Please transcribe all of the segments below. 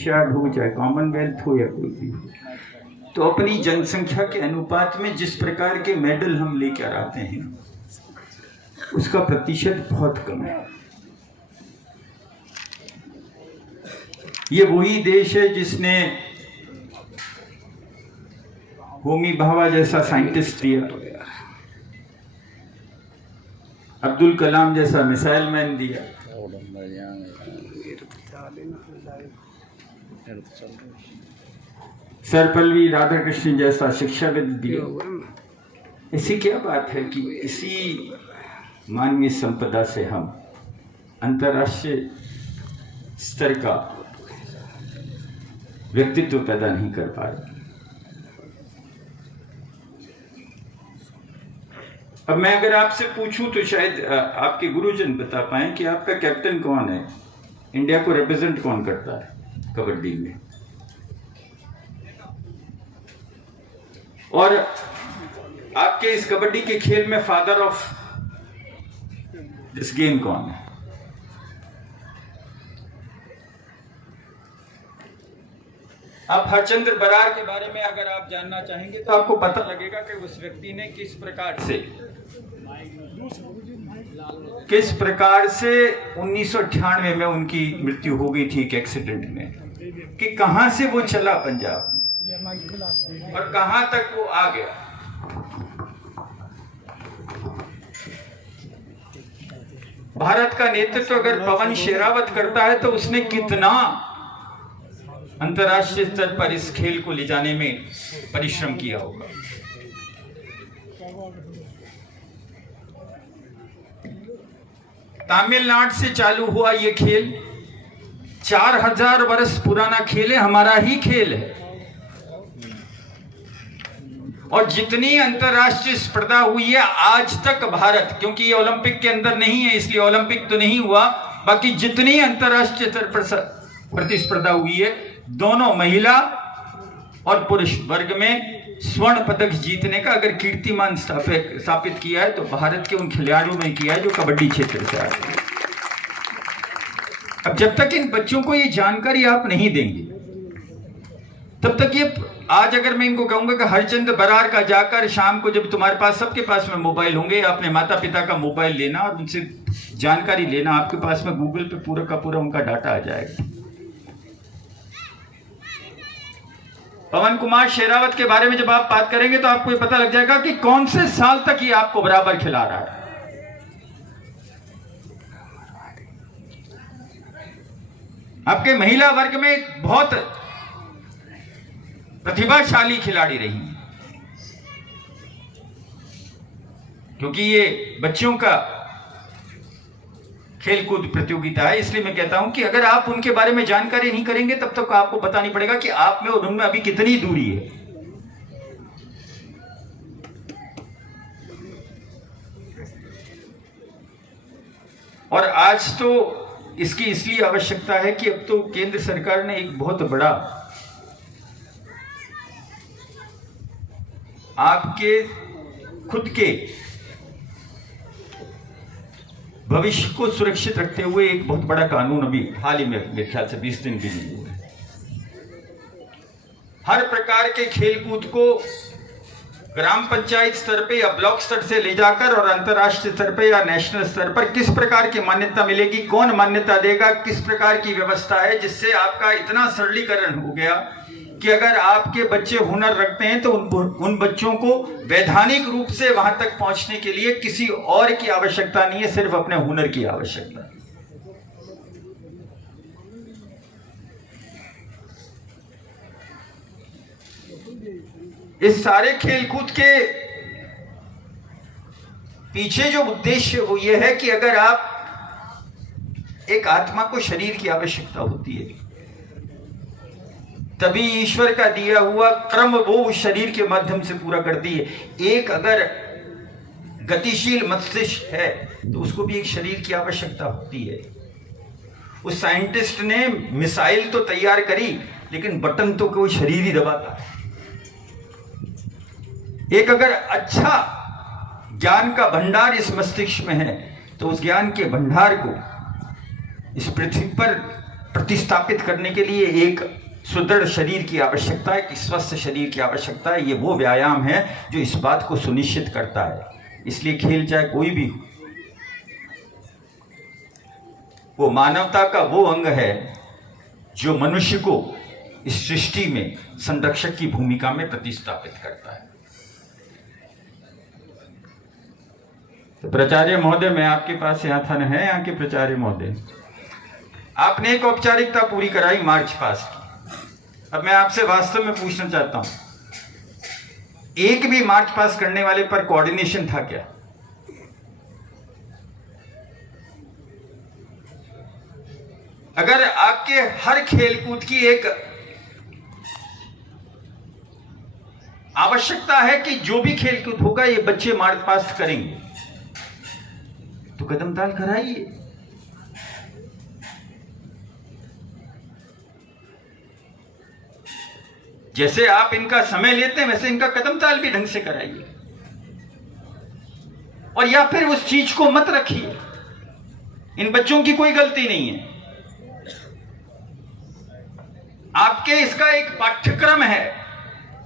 Olympiad हो, चाहे Commonwealth हो या कोई भी हो, तो अपनी जनसंख्या के अनुपात में जिस प्रकार के मेडल हम लेकर आते हैं उसका प्रतिशत बहुत कम है। ये वही देश है जिसने होमी भाभा जैसा साइंटिस्ट दिया, अब्दुल कलाम जैसा मिसाइल मैन दिया, सर्वपल्ली राधाकृष्णन जैसा शिक्षाविद दिया। ऐसी क्या बात है कि इसी मानवीय संपदा से हम अंतर्राष्ट्रीय स्तर का व्यक्तित्व पैदा नहीं कर पा रहे। अब मैं अगर आपसे पूछूं तो शायद आपके गुरुजन बता पाएं कि आपका कैप्टन कौन है, इंडिया को रिप्रेजेंट कौन करता है कबड्डी में, और आपके इस कबड्डी के खेल में फादर ऑफ दिस गेम कौन है। आप हरचंद्र बरार के बारे में अगर आप जानना चाहेंगे तो आपको पता लगेगा कि उस व्यक्ति ने किस प्रकार से 1998 में उनकी मृत्यु हो गई थी एक एक्सीडेंट में, कि कहां से वो चला पंजाब में और कहां तक वो आ गया। भारत का नेतृत्व अगर पवन शेरावत करता है तो उसने कितना अंतर्राष्ट्रीय स्तर पर इस खेल को ले जाने में परिश्रम किया होगा। तमिलनाडु से चालू हुआ ये खेल 4000 वर्ष पुराना खेल है, हमारा ही खेल है, और जितनी अंतर्राष्ट्रीय स्पर्धा हुई है आज तक भारत, क्योंकि ये ओलंपिक के अंदर नहीं है इसलिए ओलंपिक तो नहीं हुआ, बाकी जितनी अंतर्राष्ट्रीय स्तर पर प्रतिस्पर्धा हुई है दोनों महिला और पुरुष वर्ग में स्वर्ण पदक जीतने का अगर कीर्तिमान स्थापित किया है तो भारत के उन खिलाड़ियों ने किया है जो कबड्डी क्षेत्र से आते हैं। अब जब तक इन बच्चों को ये जानकारी आप नहीं देंगे तब तक ये, आज अगर मैं इनको कहूंगा कि हरचंद बरार का जाकर शाम को जब तुम्हारे पास सबके पास में मोबाइल होंगे, अपने माता पिता का मोबाइल लेना और उनसे जानकारी लेना, आपके पास में गूगल पे पूरा का पूरा उनका डाटा आ जाएगा। पवन कुमार शेरावत के बारे में जब आप बात करेंगे तो आपको ये पता लग जाएगा कि कौन से साल तक ये आपको बराबर खिला रहा है। आपके महिला वर्ग में बहुत प्रतिभाशाली खिलाड़ी रही हैं, क्योंकि ये बच्चों का खेलकूद प्रतियोगिता है। इसलिए मैं कहता हूं कि अगर आप उनके बारे में जानकारी नहीं करेंगे तब तक आपको पता नहीं पड़ेगा कि आप में और उनमें अभी कितनी दूरी है। और आज तो इसकी इसलिए आवश्यकता है कि अब तो केंद्र सरकार ने एक बहुत बड़ा आपके खुद के भविष्य को सुरक्षित रखते हुए एक बहुत बड़ा कानून अभी हाल ही में, मेरे ख्याल से 20 दिन भी नहीं हुए, हर प्रकार के खेलकूद को ग्राम पंचायत स्तर पे या ब्लॉक स्तर से ले जाकर और अंतर्राष्ट्रीय स्तर पे या नेशनल स्तर पर किस प्रकार की मान्यता मिलेगी, कौन मान्यता देगा, किस प्रकार की व्यवस्था है, जिससे आपका इतना सरलीकरण हो गया कि अगर आपके बच्चे हुनर रखते हैं तो उन बच्चों को वैधानिक रूप से वहां तक पहुंचने के लिए किसी और की आवश्यकता नहीं है, सिर्फ अपने हुनर की आवश्यकता है। इस सारे खेलकूद के पीछे जो उद्देश्य वो ये है कि अगर आप एक आत्मा को शरीर की आवश्यकता होती है तभी ईश्वर का दिया हुआ क्रम वो उस शरीर के माध्यम से पूरा करती है। एक अगर गतिशील मस्तिष्क है तो उसको भी एक शरीर की आवश्यकता होती है। उस साइंटिस्ट ने मिसाइल तो तैयार करी लेकिन बटन तो कोई शरीर ही दबाता है। एक अगर अच्छा ज्ञान का भंडार इस मस्तिष्क में है तो उस ज्ञान के भंडार को इस पृथ्वी पर प्रतिस्थापित करने के लिए एक सुदृढ़ शरीर की आवश्यकता है, एक स्वस्थ शरीर की आवश्यकता है। ये वो व्यायाम है जो इस बात को सुनिश्चित करता है। इसलिए खेल चाहे कोई भी हो, वो मानवता का वो अंग है जो मनुष्य को इस सृष्टि में संरक्षक की भूमिका में प्रतिस्थापित करता है। तो प्राचार्य महोदय, मैं आपके पास यहाँ था, है यहाँ के प्राचार्य महोदय, आपने एक औपचारिकता पूरी कराई, मार्च पास की। अब मैं आपसे वास्तव में पूछना चाहता हूं, एक भी मार्च पास करने वाले पर कोऑर्डिनेशन था क्या? अगर आपके हर खेलकूद की एक आवश्यकता है कि जो भी खेलकूद होगा ये बच्चे मार्च पास करेंगे, तो कदम ताल कराइए। जैसे आप इनका समय लेते हैं वैसे इनका कदम ताल भी ढंग से कराइए, और या फिर उस चीज को मत रखिए। इन बच्चों की कोई गलती नहीं है, आपके इसका एक पाठ्यक्रम है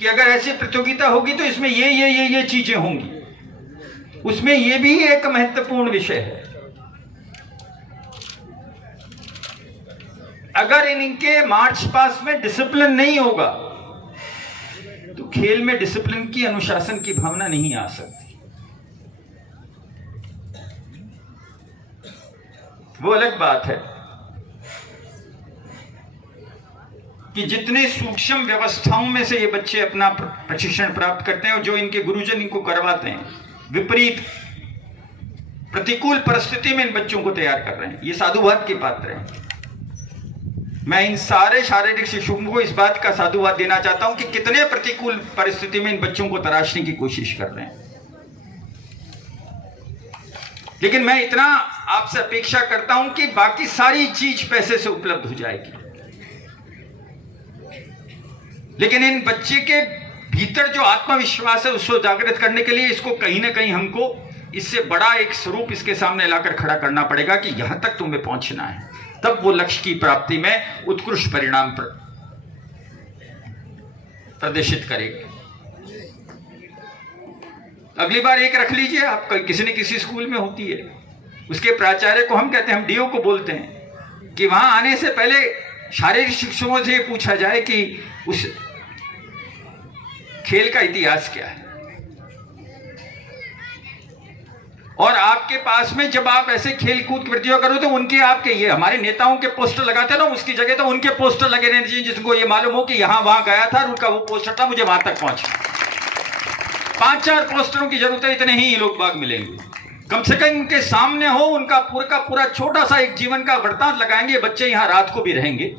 कि अगर ऐसी प्रतियोगिता होगी तो इसमें ये चीजें होंगी। उसमें ये भी एक महत्वपूर्ण विषय है। अगर इनके मार्च पास में डिसिप्लिन नहीं होगा तो खेल में डिसिप्लिन की, अनुशासन की भावना नहीं आ सकती। वो अलग बात है कि जितने सूक्ष्म व्यवस्थाओं में से ये बच्चे अपना प्रशिक्षण प्राप्त करते हैं और जो इनके गुरुजन इनको करवाते हैं, विपरीत प्रतिकूल परिस्थिति में इन बच्चों को तैयार कर रहे हैं, ये साधुवाद के पात्र हैं। मैं इन सारे शारीरिक शिक्षकों को इस बात का साधुवाद देना चाहता हूं कि कितने प्रतिकूल परिस्थिति में इन बच्चों को तराशने की कोशिश कर रहे हैं। लेकिन मैं इतना आपसे अपेक्षा करता हूं कि बाकी सारी चीज पैसे से उपलब्ध हो जाएगी, लेकिन इन बच्चे के भीतर जो आत्मविश्वास है उसको जागृत करने के लिए इसको कहीं ना कहीं हमको इससे बड़ा एक स्वरूप इसके सामने लाकर खड़ा करना पड़ेगा कि यहां तक तुम्हें पहुंचना है, तब वो लक्ष्य की प्राप्ति में उत्कृष्ट परिणाम प्रदर्शित करेगी। अगली बार एक रख लीजिए, आप किसी न किसी स्कूल में होती है, उसके प्राचार्य को हम कहते हैं, हम डीओ को बोलते हैं कि वहां आने से पहले शारीरिक शिक्षकों से पूछा जाए कि उस खेल का इतिहास क्या है। और आपके पास में जब आप ऐसे खेल कूद की प्रतियोगिता करो तो उनके, आपके ये हमारे नेताओं के पोस्टर लगाते हैं ना, उसकी जगह तो उनके पोस्टर लगे रहने चाहिए, जिसको ये मालूम हो कि यहां वहां गया था और उनका वो पोस्टर था, मुझे वहां तक पहुंचना। 5-4 पोस्टरों की जरूरत है, इतने ही लोग बाग मिलेंगे। कम से कम उनके सामने हो, उनका पूरा छोटा सा एक जीवन का वृत्तांत लगाएंगे। बच्चे यहां रात को भी रहेंगे,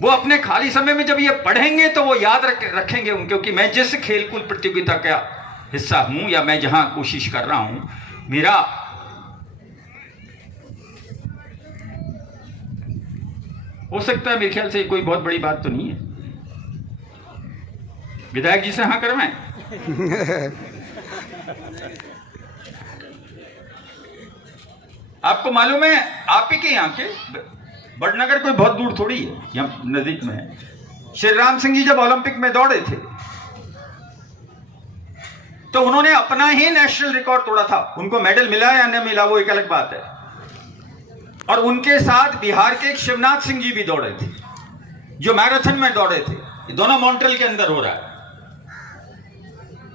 वो अपने खाली समय में जब ये पढ़ेंगे तो वो याद रखेंगे उनको, क्योंकि मैं जिस खेलकूद प्रतियोगिता का हिस्सा हूं या मैं जहां कोशिश कर रहा हूं, मेरा हो सकता है, मेरे ख्याल से कोई बहुत बड़ी बात तो नहीं है। विधायक जी से हाँ करवाएं। आपको मालूम है, आप ही के यहाँ के बड़नगर कोई बहुत दूर थोड़ी है, यहाँ नजदीक में है। श्री राम सिंह जी जब ओलंपिक में दौड़े थे तो उन्होंने अपना ही नेशनल रिकॉर्ड तोड़ा था। उनको मेडल मिला या न मिला वो एक अलग बात है। और उनके साथ बिहार के शिवनाथ सिंह जी भी दौड़े थे, जो मैराथन में दौड़े थे। ये दोनों मॉन्ट्रियल के अंदर हो रहा है।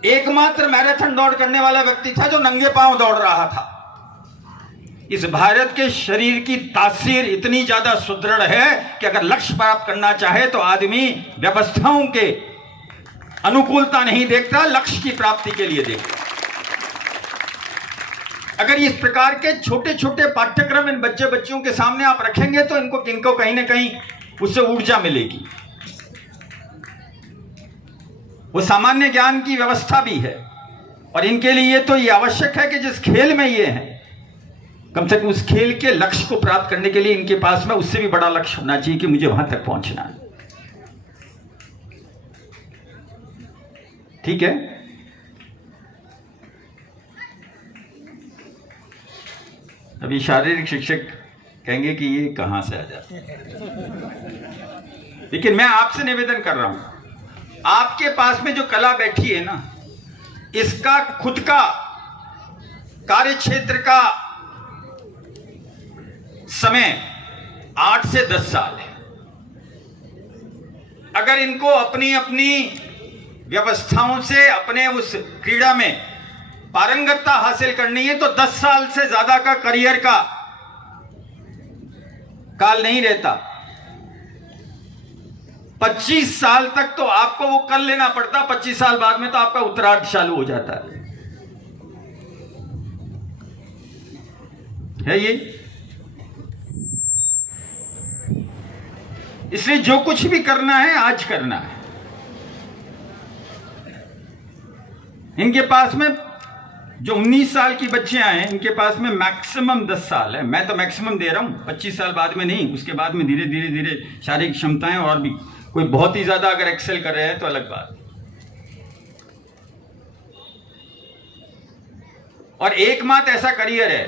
एकमात्र मैराथन दौड़ करने वाला व्यक्ति था जो नंगे पांव दौड़ रहा था। इस भारत के शरीर की तासीर इतनी ज्यादा सुदृढ़ है कि अगर लक्ष्य प्राप्त करना चाहे तो आदमी व्यवस्थाओं के अनुकूलता नहीं देखता, लक्ष्य की प्राप्ति के लिए देखता। अगर इस प्रकार के छोटे छोटे पाठ्यक्रम इन बच्चों के सामने आप रखेंगे तो इनको कहीं ना कहीं उससे ऊर्जा मिलेगी। वो सामान्य ज्ञान की व्यवस्था भी है, और इनके लिए तो ये आवश्यक है कि जिस खेल में ये हैं, कम से कम उस खेल के लक्ष्य को प्राप्त करने के लिए इनके पास में उससे भी बड़ा लक्ष्य होना चाहिए कि मुझे वहां तक पहुंचना है। ठीक है। अभी शारीरिक शिक्षक कहेंगे कि ये कहां से आ जाता है। लेकिन मैं आपसे निवेदन कर रहा हूं, आपके पास में जो कला बैठी है ना, इसका खुद का कार्य क्षेत्र का समय 8 से 10 साल है। अगर इनको अपनी अपनी व्यवस्थाओं से अपने उस क्रीड़ा में पारंगतता हासिल करनी है तो 10 साल से ज्यादा का करियर का काल नहीं रहता। 25 साल तक तो आपको वो कर लेना पड़ता, 25 साल बाद में तो आपका उत्तरार्ध चालू हो जाता है ये। इसलिए जो कुछ भी करना है आज करना है। इनके पास में जो 19 साल की बच्चियां हैं, इनके पास में मैक्सिमम 10 साल है। मैं तो मैक्सिमम दे रहा हूं, 25 साल बाद में नहीं, उसके बाद में धीरे धीरे धीरे शारीरिक क्षमताएं और भी, कोई बहुत ही ज्यादा अगर एक्सेल कर रहे हैं तो अलग बात। और एकमात्र ऐसा करियर है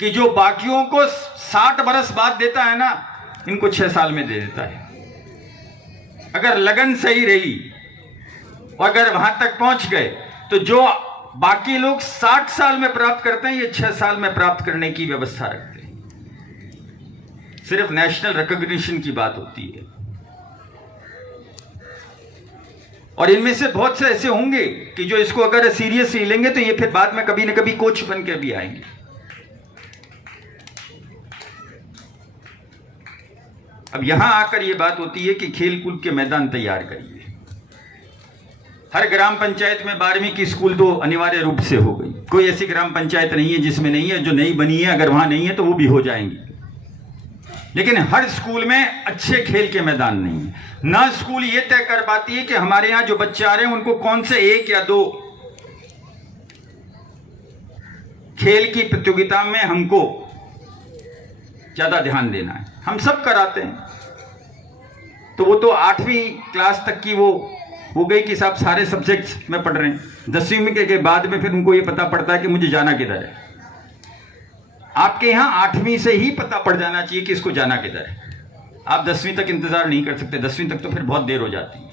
कि जो बाकियों को 60 बरस बाद देता है ना, इनको 6 साल में दे देता है। अगर लगन सही रही, अगर वहां तक पहुंच गए तो जो बाकी लोग 60 साल में प्राप्त करते हैं, ये 6 साल में प्राप्त करने की व्यवस्था रखते हैं। सिर्फ नेशनल रिकॉग्निशन की बात होती है। और इनमें से बहुत से ऐसे होंगे कि जो इसको अगर सीरियसली लेंगे तो ये फिर बाद में कभी न कभी कोच बन के भी आएंगे। अब यहां आकर ये बात होती है कि खेल कूद के मैदान तैयार करिए। हर ग्राम पंचायत में 12वीं की स्कूल तो अनिवार्य रूप से हो गई। कोई ऐसी ग्राम पंचायत नहीं है जिसमें नहीं है, जो नई बनी है अगर वहां नहीं है तो वो भी हो जाएंगी। लेकिन हर स्कूल में अच्छे खेल के मैदान नहीं है। ना स्कूल ये तय कर पाती है कि हमारे यहां जो बच्चे आ रहे हैं उनको कौन से 1 या 2 खेल की प्रतियोगिता में हमको ज्यादा ध्यान देना है। हम सब कराते हैं, तो वो तो 8वीं क्लास तक की वो हो गई कि साहब सारे सब्जेक्ट्स में पढ़ रहे हैं। 10वीं में के बाद में फिर उनको ये पता पड़ता है कि मुझे जाना किधर है। आपके यहां 8वीं से ही पता पड़ जाना चाहिए कि इसको जाना किधर है। आप 10वीं तक इंतजार नहीं कर सकते, 10वीं तक तो फिर बहुत देर हो जाती है।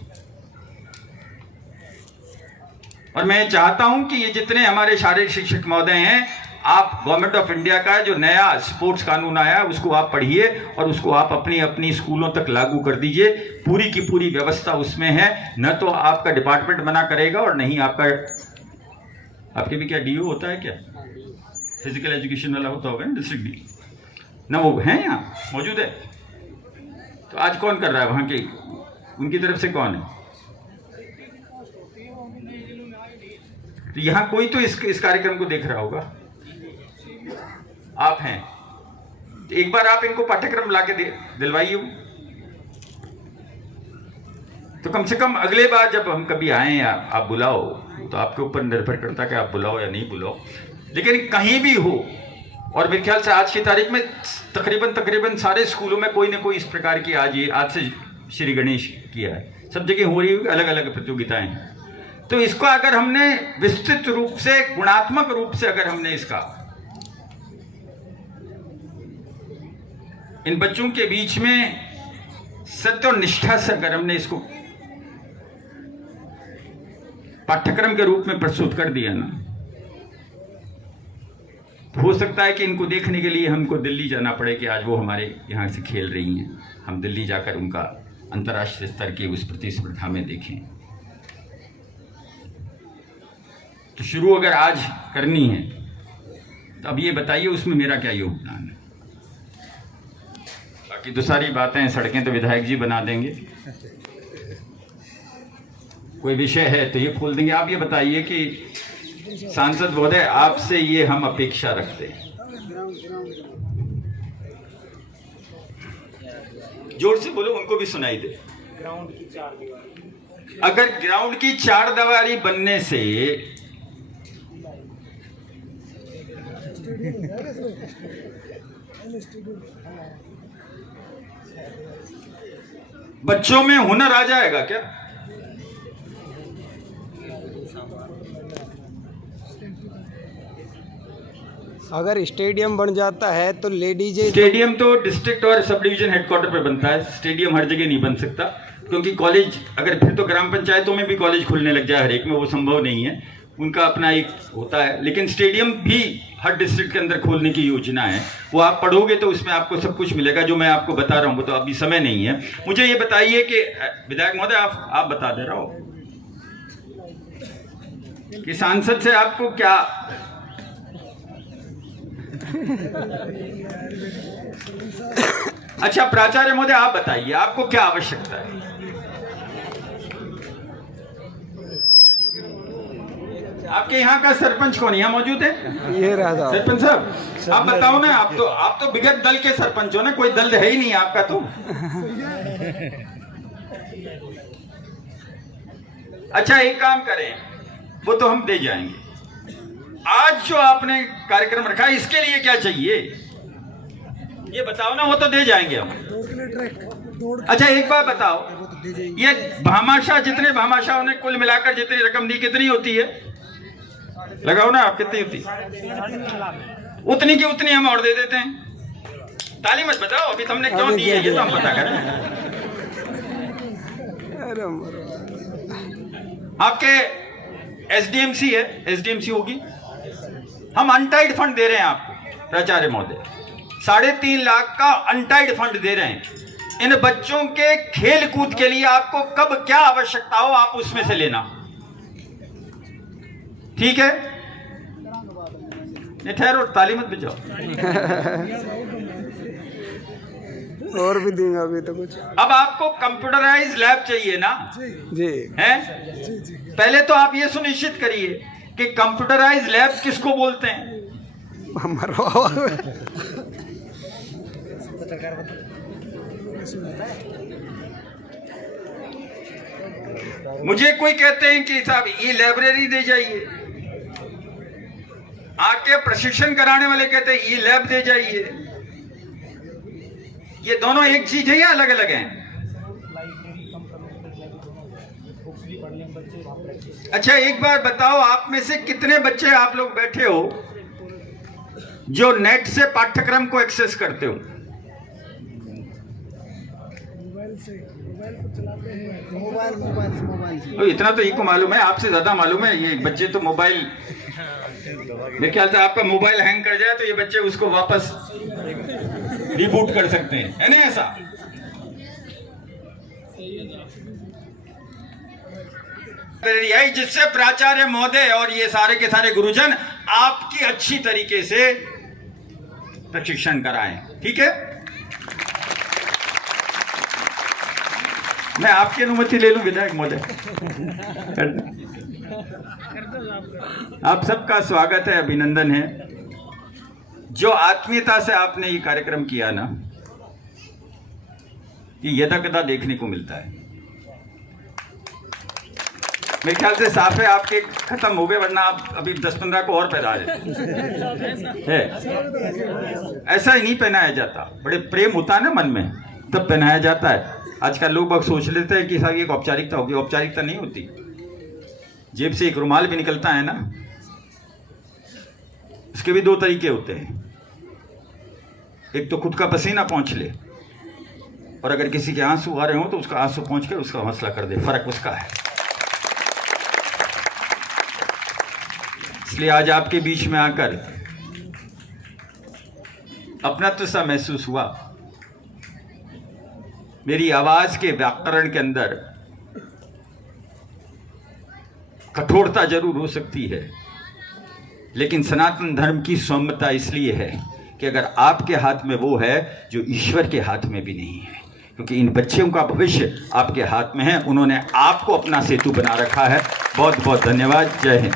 और मैं चाहता हूं कि ये जितने हमारे शारीरिक शिक्षक महोदय हैं, आप गवर्नमेंट ऑफ इंडिया का जो नया स्पोर्ट्स कानून आया उसको आप पढ़िए और उसको आप अपनी अपनी स्कूलों तक लागू कर दीजिए। पूरी की पूरी व्यवस्था उसमें है। न तो आपका डिपार्टमेंट मना करेगा और नहीं आपके भी क्या डीओ होता है, क्या फिजिकल एजुकेशन वाला होता होगा ना, डिस्ट्रिक्ट डी ना, वो है यहाँ मौजूद है। तो आज कौन कर रहा है वहाँ के, उनकी तरफ से कौन है? तो यहाँ कोई तो इस कार्यक्रम को देख रहा होगा। आप हैं, तो एक बार आप इनको पाठ्यक्रम लाके दिलवाइए। तो कम से कम अगले बार जब हम कभी आए आप बुलाओ, तो आपके ऊपर निर्भर करता है कि आप बुलाओ या नहीं बुलाओ। लेकिन कहीं भी हो, और मेरे ख्याल से आज की तारीख में तकरीबन सारे स्कूलों में कोई ना कोई इस प्रकार की आज से श्री गणेश किया है। सब जगह हो रही अलग अलग प्रतियोगिताएं हैं। तो इसको अगर हमने विस्तृत रूप से, गुणात्मक रूप से अगर हमने इसका इन बच्चों के बीच में सत्य और निष्ठा से अगर हमने इसको पाठ्यक्रम के रूप में प्रस्तुत कर दिया ना, तो हो सकता है कि इनको देखने के लिए हमको दिल्ली जाना पड़े कि आज वो हमारे यहाँ से खेल रही हैं। हम दिल्ली जाकर उनका अंतर्राष्ट्रीय स्तर की उस प्रतिस्पर्धा में देखें। तो शुरू अगर आज करनी है तो अब ये बताइए उसमें मेरा क्या योगदान है। बाकी तो सारी बातें, सड़कें तो विधायक जी बना देंगे। कोई विषय है तो ये खोल देंगे। आप ये बताइए कि सांसद महोदय, आपसे ये हम अपेक्षा रखते हैं, जोर से बोलो, उनको भी सुनाई दे। ग्राउंड की 4 दीवारी, अगर ग्राउंड की 4 दीवारी बनने से बच्चों में हुनर आ जाएगा क्या? अगर स्टेडियम बन जाता है तो लेडीज स्टेडियम तो डिस्ट्रिक्ट और सब डिवीजन हेडक्वार्टर पे बनता है, स्टेडियम हर जगह नहीं बन सकता, क्योंकि कॉलेज अगर फिर तो ग्राम पंचायतों में भी कॉलेज खुलने लग जाए हर एक में, वो संभव नहीं है, उनका अपना एक होता है। लेकिन स्टेडियम भी हर डिस्ट्रिक्ट के अंदर खोलने की योजना है, वो आप पढ़ोगे तो उसमें आपको सब कुछ मिलेगा जो मैं आपको बता रहा हूँ, वो तो अभी समय नहीं है। मुझे ये बताइए कि विधायक महोदय आप बता दे रहा हो कि सांसद से आपको क्या अच्छा प्राचार्य महोदय आप बताइए आपको क्या आवश्यकता है? आपके यहाँ का सरपंच कौन यहाँ मौजूद है? ये रहा सरपंच साहब आप बताओ ना, आप तो बिगड़ दल के सरपंच हो ना, कोई दल है ही नहीं आपका तो। अच्छा एक काम करें, वो तो हम दे जाएंगे। आज जो आपने कार्यक्रम रखा है इसके लिए क्या चाहिए ये बताओ ना, वो तो दे जाएंगे हम। अच्छा एक बात बताओ, ये भामाशाह जितने भामाशाहों ने कुल मिलाकर जितनी रकम दी कितनी होती है? लगाओ ना आप, कितनी होती? उतनी की उतनी हम और दे देते हैं। ताली मत बताओ अभी तुमने क्यों दी है, ये तो हम पता करें। आपके एसडीएमसी है, एसडीएमसी होगी, हम अनटाइड फंड दे रहे हैं आपको प्राचार्य महोदय, 3.5 लाख का अनटाइड फंड दे रहे हैं। इन बच्चों के खेल कूद के लिए आपको कब क्या आवश्यकता हो आप उसमें से लेना, ठीक है? नहीं ठहरो, ताली मत बजाओ। और भी देंगे अभी तो कुछ। अब आपको कंप्यूटराइज लैब चाहिए ना जी हैं? पहले तो आप ये सुनिश्चित करिए कि कंप्यूटराइज लैब किसको बोलते हैं। मुझे कोई कहते हैं कि साहब ये लाइब्रेरी दे जाइए, आके प्रशिक्षण कराने वाले कहते हैं ये लैब दे जाइए। ये दोनों एक चीज है या अलग अलग हैं? अच्छा एक बार बताओ, आप में से कितने बच्चे आप लोग बैठे हो जो नेट से पाठ्यक्रम को एक्सेस करते हो? मोबाइल तो इतना तो इनको मालूम है, आपसे ज्यादा मालूम है। ये बच्चे तो मोबाइल, मेरे ख्याल से आपका मोबाइल हैंग कर जाए तो ये बच्चे उसको वापस रिबूट कर सकते हैं, है ना ऐसा? यही जिससे प्राचार्य महोदय और ये सारे के सारे गुरुजन आपकी अच्छी तरीके से प्रशिक्षण कराएं, ठीक है? मैं आपकी अनुमति ले लूं विधायक महोदय? आप सबका स्वागत है, अभिनंदन है। जो आत्मीयता से आपने ये कार्यक्रम किया ना, ये यदा कदा देखने को मिलता है। मेरे ख्याल से साफे आपके खत्म हो गए, वरना आप अभी 10-15 को और पहना रहे है। ऐसा ही नहीं पहनाया जाता, बड़े प्रेम होता है ना मन में, तब पहनाया जाता है। आजकल लोग बाग सोच लेते हैं कि साहब ये औपचारिकता होगी, औपचारिकता नहीं होती। जेब से एक रुमाल भी निकलता है ना, उसके भी 2 तरीके होते हैं। एक तो खुद का पसीना पहुंच ले, और अगर किसी के आंसू आ रहे हो तो उसका आंसू पहुंच कर उसका हौसला कर दे, फर्क उसका है। इसलिए आज आपके बीच में आकर अपनत्व सा महसूस हुआ। मेरी आवाज के व्याकरण के अंदर कठोरता जरूर हो सकती है, लेकिन सनातन धर्म की सौम्यता इसलिए है कि अगर आपके हाथ में वो है जो ईश्वर के हाथ में भी नहीं है, क्योंकि इन बच्चों का भविष्य आपके हाथ में है। उन्होंने आपको अपना सेतु बना रखा है। बहुत बहुत धन्यवाद। जय हिंद।